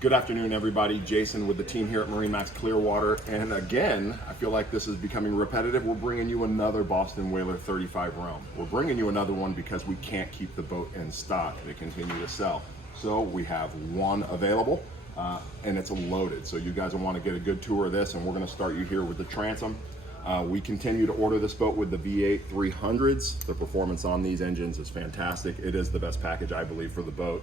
Good afternoon, everybody. Jason with the team here at MarineMax Clearwater. And again, I feel like this is becoming repetitive. We're bringing you another Boston Whaler 35 Helm. We're bringing you another one because we can't keep the boat in stock. They continue to sell. So we have one available and it's loaded. So you guys will want to get a good tour of this, and we're going to start you here with the transom. We continue to order this boat with the V8 300s. The performance on these engines is fantastic. It is the best package, I believe, for the boat.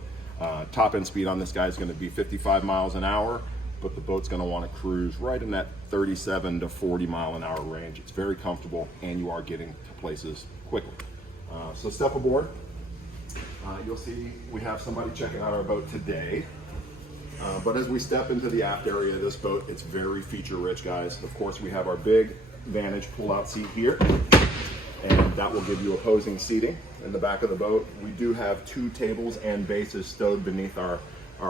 Top end speed on this guy is going to be 55 miles an hour, but the boat's going to want to cruise right in that 37 to 40 mile an hour range. It's very comfortable, and you are getting to places quickly. So step aboard. You'll see we have somebody checking out our boat today. But as we step into the aft area of this boat, it's very feature rich, guys. Of course, we have our big Vantage pull-out seat here, and that will give you opposing seating in the back of the boat. We do have two tables and bases stowed beneath our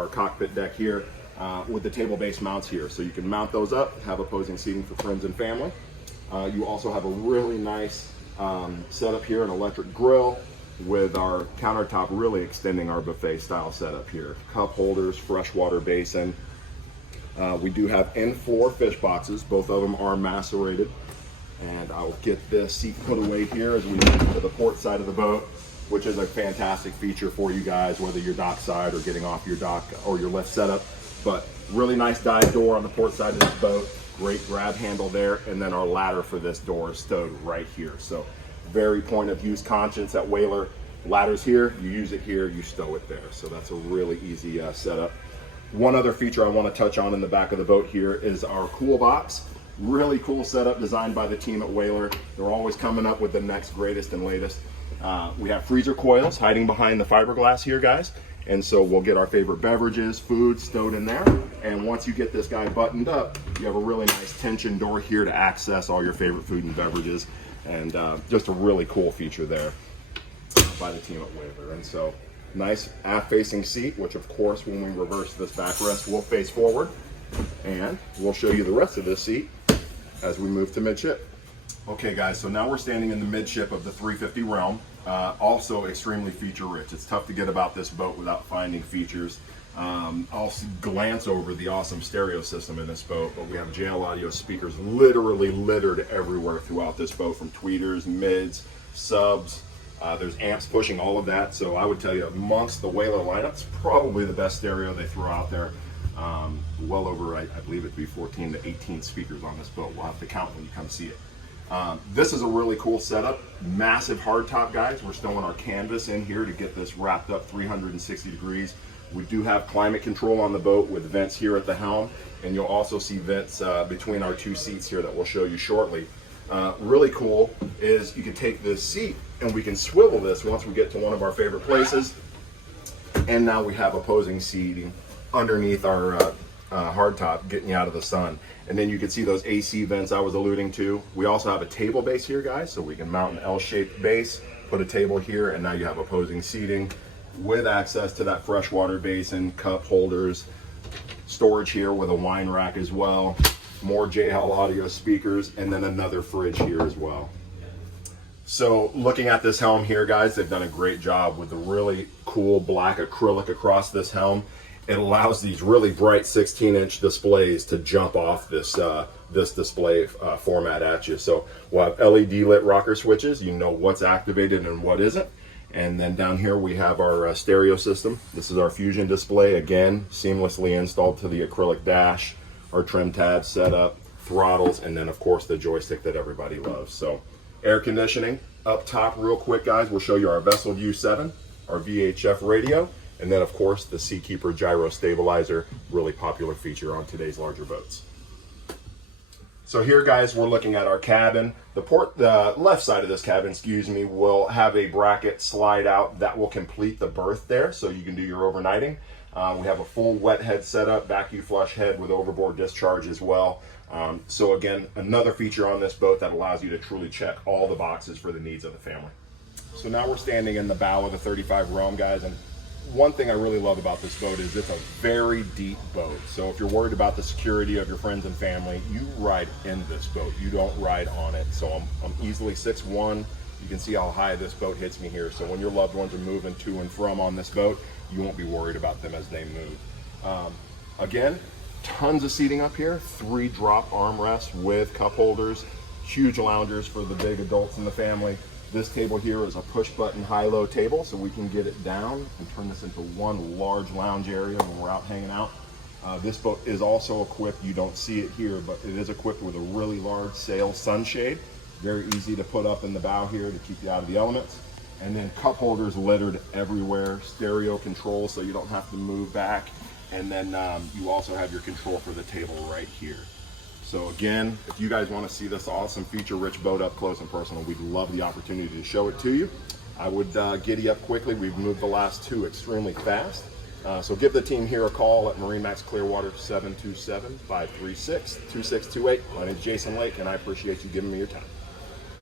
cockpit deck here with the table base mounts here. So you can mount those up, have opposing seating for friends and family. You also have a really nice setup here, an electric grill with our countertop really extending our buffet style setup here. Cup holders, freshwater basin. We do have in-floor fish boxes. Both of them are macerated. And I'll get this seat put away here as we move to the port side of the boat, which is a fantastic feature for you guys, whether you're dockside or getting off your dock or your lift setup. But really nice dive door on the port side of this boat. Great grab handle there. And then our ladder for this door is stowed right here. So very point of use conscious at Whaler. Ladder's here, you use it here, you stow it there. So that's a really easy setup. One other feature I want to touch on in the back of the boat here is our cool box. Really cool setup designed by the team at Whaler. They're always coming up with the next greatest and latest. We have freezer coils hiding behind the fiberglass here, guys. And so we'll get our favorite beverages, food stowed in there. And once you get this guy buttoned up, you have a really nice tension door here to access all your favorite food and beverages. And just a really cool feature there by the team at Whaler. And so nice aft facing seat, which of course when we reverse this backrest will face forward. And we'll show you the rest of this seat as we move to midship. Okay guys, so now we're standing in the midship of the 350 Helm. Also extremely feature rich. It's tough to get about this boat without finding features. I'll glance over the awesome stereo system in this boat, but we have JL audio speakers literally littered everywhere throughout this boat, from tweeters, mids, subs. There's amps pushing all of that. So I would tell you, amongst the Whaler lineup, it's probably the best stereo they throw out there. Well over, I believe it'd be 14 to 18 speakers on this boat. We'll have to count when you come see it. This is a really cool setup. Massive hardtop, guys. We're stowing our canvas in here to get this wrapped up 360 degrees. We do have climate control on the boat with vents here at the helm, and you'll also see vents between our two seats here that we'll show you shortly. Really cool is you can take this seat and we can swivel this once we get to one of our favorite places. And now we have opposing seating underneath our hardtop, getting you out of the sun. And then you can see those AC vents I was alluding to. We also have a table base here, guys, so we can mount an L-shaped base, put a table here, and now you have opposing seating with access to that freshwater basin, cup holders, storage here with a wine rack as well, more JL audio speakers, and then another fridge here as well. So looking at this helm here, guys, they've done a great job with the really cool black acrylic across this helm. It allows these really bright 16-inch displays to jump off this this display format at you. So we'll have LED lit rocker switches. You know what's activated and what isn't. And then down here we have our stereo system. This is our Fusion display, again, seamlessly installed to the acrylic dash. Our trim tabs set up, throttles, and then of course the joystick that everybody loves. So air conditioning up top real quick, guys. We'll show you our Vessel View 7, our VHF radio, and then of course the Seakeeper gyro stabilizer, really popular feature on today's larger boats. So here, guys, we're looking at our cabin. The left side of this cabin, will have a bracket slide out that will complete the berth there, so you can do your overnighting. We have a full wet head setup, vacuum flush head with overboard discharge as well. So again, another feature on this boat that allows you to truly check all the boxes for the needs of the family. So now we're standing in the bow of the 35 Helm, guys, and one thing I really love about this boat is it's a very deep boat. So if you're worried about the security of your friends and family, you ride in this boat. You don't ride on it. So I'm easily 6'1". You can see how high this boat hits me here. So when your loved ones are moving to and from on this boat, you won't be worried about them as they move. Again, tons of seating up here, 3 drop armrests with cup holders, huge loungers for the big adults in the family. This table here is a push button high-low table, so we can get it down and turn this into one large lounge area when we're out hanging out. This boat is also equipped, you don't see it here, but it is equipped with a really large sail sunshade. Very easy to put up in the bow here to keep you out of the elements. And then cup holders littered everywhere, stereo control so you don't have to move back. And then you also have your control for the table right here. So again, if you guys want to see this awesome feature-rich boat up close and personal, we'd love the opportunity to show it to you. I would giddy up quickly. We've moved the last 2 extremely fast. So give the team here a call at MarineMax Clearwater, 727-536-2628. My name is Jason Lake, and I appreciate you giving me your time.